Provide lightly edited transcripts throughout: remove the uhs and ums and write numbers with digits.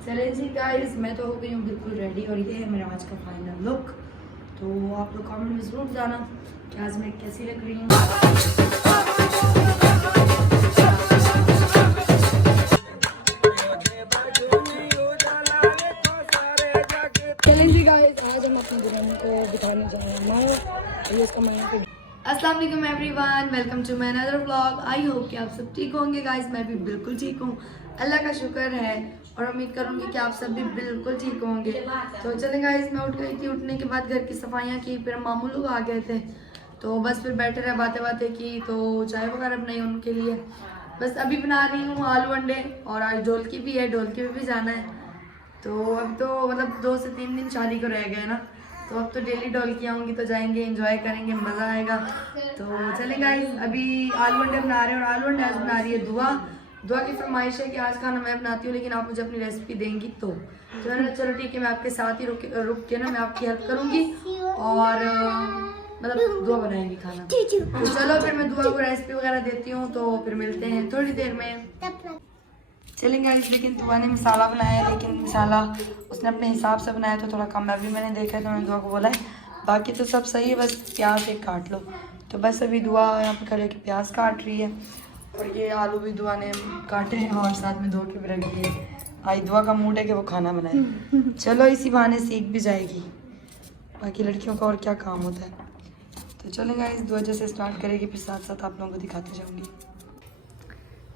चलें जी गाइस, मैं तो हो गई हूँ बिल्कुल रेडी और ये है मेरा आज का फाइनल लुक। तो आप लोग कमेंट में ज़रूर बताना कि आज मैं कैसी लग रही हूँ। चलें जी गाइस, आज हम अपनी बिरयानी को दिखाने जा रहे हैं। ये इसका मैं अस्सलाम वालेकुम everyone, welcome to my another vlog. I hope कि आप सब ठीक होंगे गाइस। मैं भी बिल्कुल ठीक हूँ, अल्लाह का शुक्र है और उम्मीद करूँगी कि आप सब भी बिल्कुल ठीक होंगे। तो चलें गाइस, मैं उठ गई थी। उठने के बाद घर की सफाइयाँ की, फिर मामू लोग आ गए थे तो बस फिर बैठे रहे, बातें बातें की। तो चाय वगैरह बनाई उनके लिए। बस अभी बना रही हूँ आलू अंडे और आज ढोलकी भी है, ढोलकी में भी जाना है। तो अब तो मतलब 2 से 3 दिन शादी को रह गए ना, तो अब तो डेली ढोलकी आऊँगी तो जाएंगे, एंजॉय करेंगे, मज़ा आएगा। तो चले गाइस, अभी आलू अंडे बना रहे हैं और आलू अंडे आज बना रही है दुआ। दुआ की फरमाइश है कि आज खाना मैं बनाती हूँ लेकिन आप मुझे अपनी रेसिपी देंगी तो मैंने चलो ठीक है, मैं आपके साथ ही रुक के ना मैं आपकी हेल्प करूँगी और मतलब दुआ बनाएंगी खाना। तो चलो फिर मैं दुआ को रेसिपी वगैरह देती हूँ, तो फिर मिलते हैं थोड़ी देर में। चलेंगे गाइस, लेकिन दुआ ने मसाला बनाया है, लेकिन मसाला उसने अपने हिसाब से बनाया तो थोड़ा कम है। अभी मैंने देखा है तो मैंने दुआ को बोला है, बाकी तो सब सही है, बस प्याज एक काट लो। तो बस अभी दुआ यहाँ पे खड़े के प्याज काट रही है और ये आलू भी दुआ ने काटे हैं और साथ में धो के भी रख दिए। आई दुआ का मूड है कि वो खाना बनाए। चलो इसी बहाने सीख भी जाएगी, बाकी लड़कियों का और क्या काम होता है। तो चलें गाइस, दुआ जैसे स्टार्ट करेगी फिर साथ साथ आप लोगों को दिखाते जाऊँगी।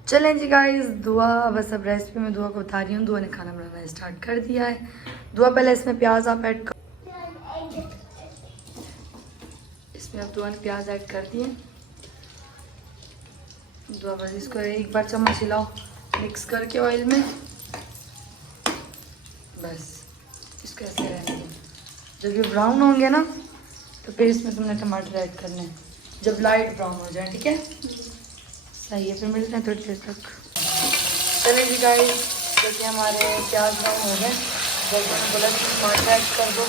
चलें जी गाइस, दुआ बस अब रेसिपी में दुआ को बता रही हूँ। दुआ ने खाना बनाना स्टार्ट कर दिया है। दुआ पहले इसमें प्याज आप ऐड कर, इसमें अब दुआ ने प्याज ऐड कर दिए। दुआ बस इसको एक बार चम्मच हिलाओ मिक्स करके ऑयल में, बस इसको ऐसे रहने दो। जब ये ब्राउन होंगे ना तो फिर इसमें तुमने टमाटर ऐड करने हैं, जब लाइट ब्राउन हो जाए, ठीक है? सही है, फिर मिलते हैं थोड़ी देर तक। चलें जी गाइस, देखिए हमारे प्याज ब्राउन हो गए। जब मैंने बोला कि टमाटर ऐड कर दो,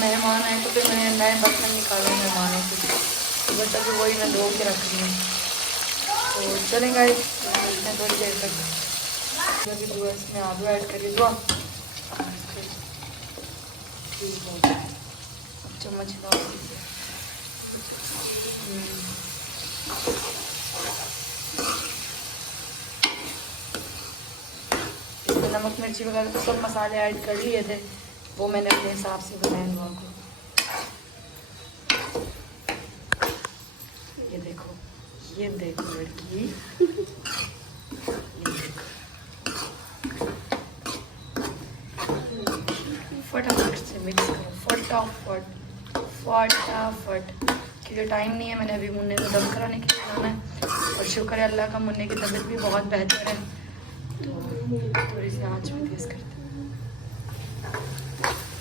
मेहमान आए तो फिर मैंने नए बर्तन निकाले मेहमानों के, तो बस अभी वही मैं धो के रख रही हूँ। तो चलें गाइस, मिलते हैं थोड़ी देर तक। अभी दुआ इसमें आलू ऐड करिए। दुआ ठीक हो गया, चम्मच हिलाओ। नमक मिर्ची वगैरह तो सब मसाले ऐड कर लिए थे, वो मैंने अपने हिसाब से बनाया दुआ को। ये देखो लड़की, ये देखो फटाफट से मिक्स करो, फटाफट क्योंकि टाइम नहीं है। मैंने अभी मुन्ने को दम कराने के लिए जाना है और शुक्र है अल्लाह का, मुन्ने की तबीयत भी बहुत बेहतर है। तो थोड़ी सी आँच में तेज़ करते हैं,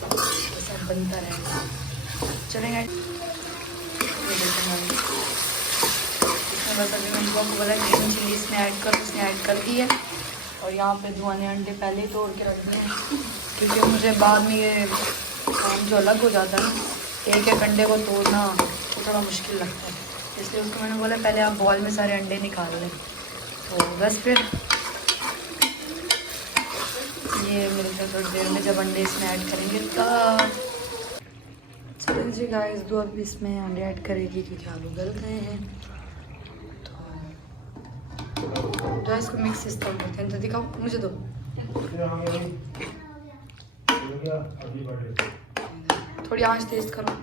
तो सब बनता रहेगा। चलेंगे इसमें बस अभी मैंने दुआ को बोला ग्रीन चिली इसमें ऐड करो, उसने ऐड कर दी है। और यहाँ पे दुआ ने अंडे पहले ही तोड़ के रख दिए हैं क्योंकि मुझे बाद में ये काम जो अलग हो जाता है ना, एक एक अंडे को तोड़ना तो थोड़ा मुश्किल लगता है, इसलिए उसको मैंने बोला पहले आप बॉल में सारे अंडे निकाल लें। तो बस फिर ये मिलते हैं थोड़ी देर में जब अंडे इसमें ऐड करेंगे तब। चलिए जी गाइस, दो अब इसमें अंडे ऐड करेगी क्योंकि आलू गल गए हैं। तो इसको मिक्स इस तरह करते हैं। तो दिखाओ मुझे, दो थोड़ी आंच तेज करो।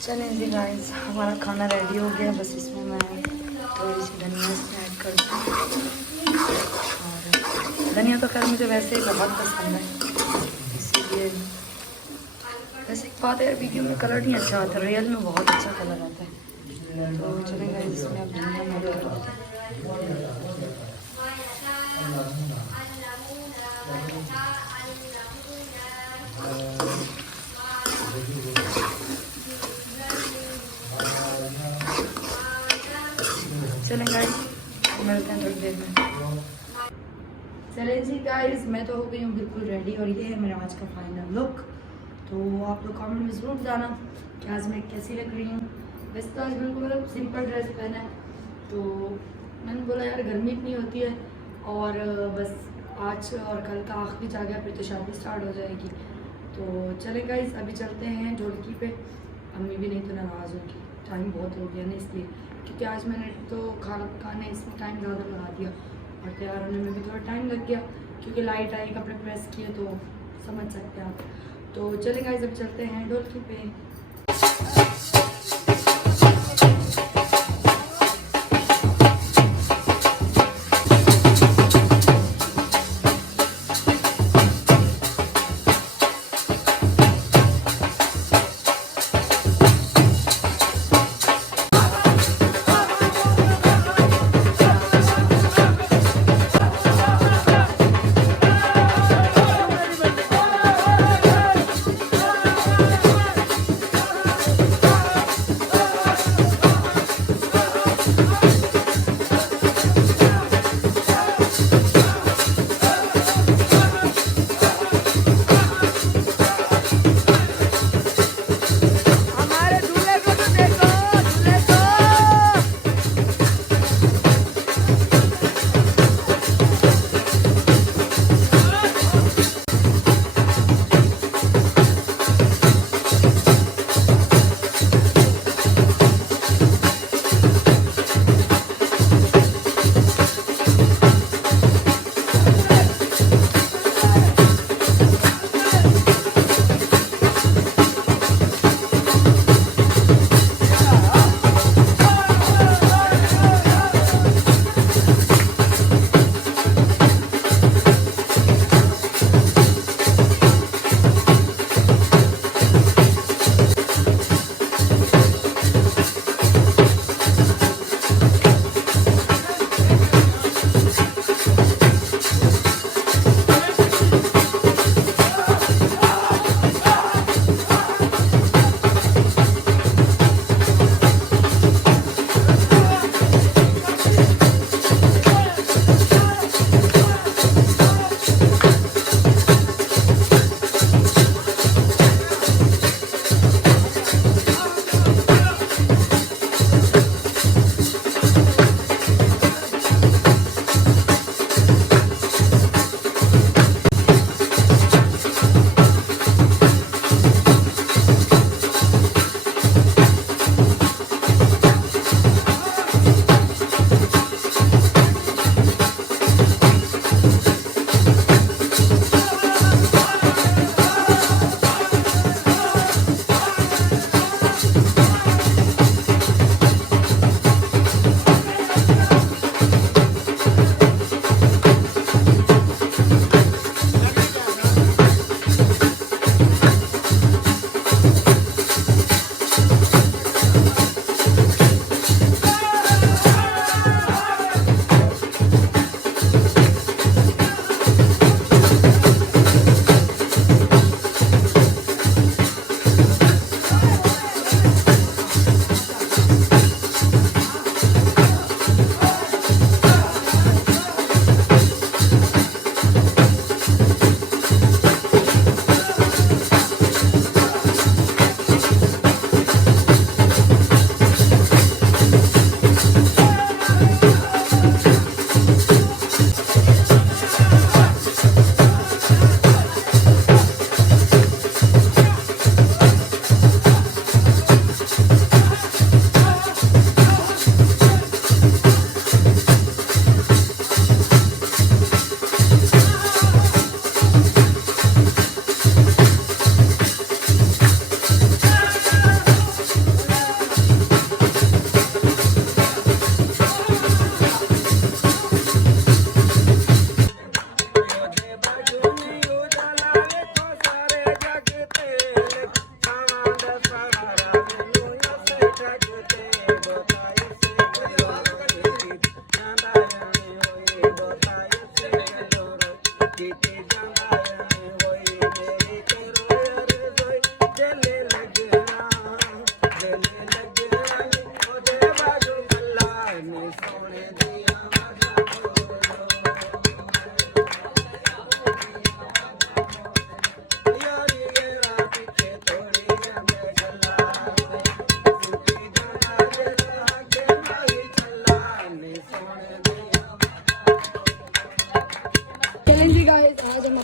चलें जी गाइस, हमारा खाना रेडी हो गया। बस इसमें मैं थोड़ी सी धनिया इसमें ऐड कर दूँ और धनिया तो खैर मुझे वैसे ही बहुत पसंद है, इसीलिए। वैसे एक बात है, वीडियो में कलर नहीं अच्छा आता, रियल में बहुत अच्छा कलर आता है। तो चलें गाइस, इसमें अब धनिया ऐड कर देते हैं। चलें गाइस, मिलते हैं थोड़ी देर में। चलें जी गाइस, मैं तो हो गई हूँ बिल्कुल रेडी और ये है मेरा आज का फाइनल लुक। तो आप लोग कमेंट में ज़रूर बताना कि आज मैं कैसी लग रही हूँ। वैसे तो आज बिल्कुल मतलब सिंपल ड्रेस पहना है, तो मैंने बोला यार गर्मी इतनी होती है और बस आज और कल का आखिरी जा गया, फिर तो शादी स्टार्ट हो जाएगी। तो चले गाइस अभी चलते हैं ढोलकी पे। अम्मी भी नहीं तो नाराज़ होगी, टाइम बहुत हो गया ना इसलिए, क्योंकि आज मैंने तो खाना पकाने इसमें टाइम ज़्यादा लगा दिया और तैयार होने में भी थोड़ा टाइम लग गया, क्योंकि लाइट आई, कपड़े प्रेस किए, तो समझ सकते हैं आप। तो चले गाइस अभी चलते हैं ढोलकी पे।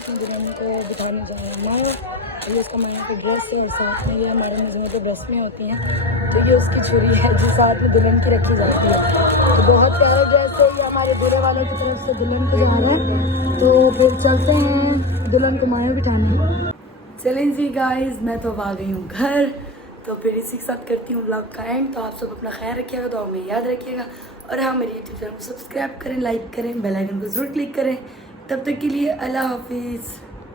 अपनी दुल्हन को बिठाने जा रहे हैं माँ। ये इसका माया की ड्रेस है और साथ में ये हमारे नज़र में तो रस्में होती हैं, तो ये उसकी छुरी है जो साथ में दुल्हन की रखी जाती है। तो बहुत प्यारा ड्रेस है ये, हमारे दूल्हे वालों की तरफ से दुल्हन को जा रहा है। तो फिर चलते हैं दुल्हन को माया बिठाने। चलें जी गाइस, मैं तो आ गई हूँ घर, तो फिर इसी के साथ करती हूँ व्लॉग का एंड। तो आप सब अपना ख्याल रखिएगा, दुआ में याद रखिएगा और हाँ मेरे यूट्यूब चैनल को सब्सक्राइब करें, लाइक करें, बेल आइकन को ज़रूर क्लिक करें। तब तक के लिए अल्लाह हाफिज़।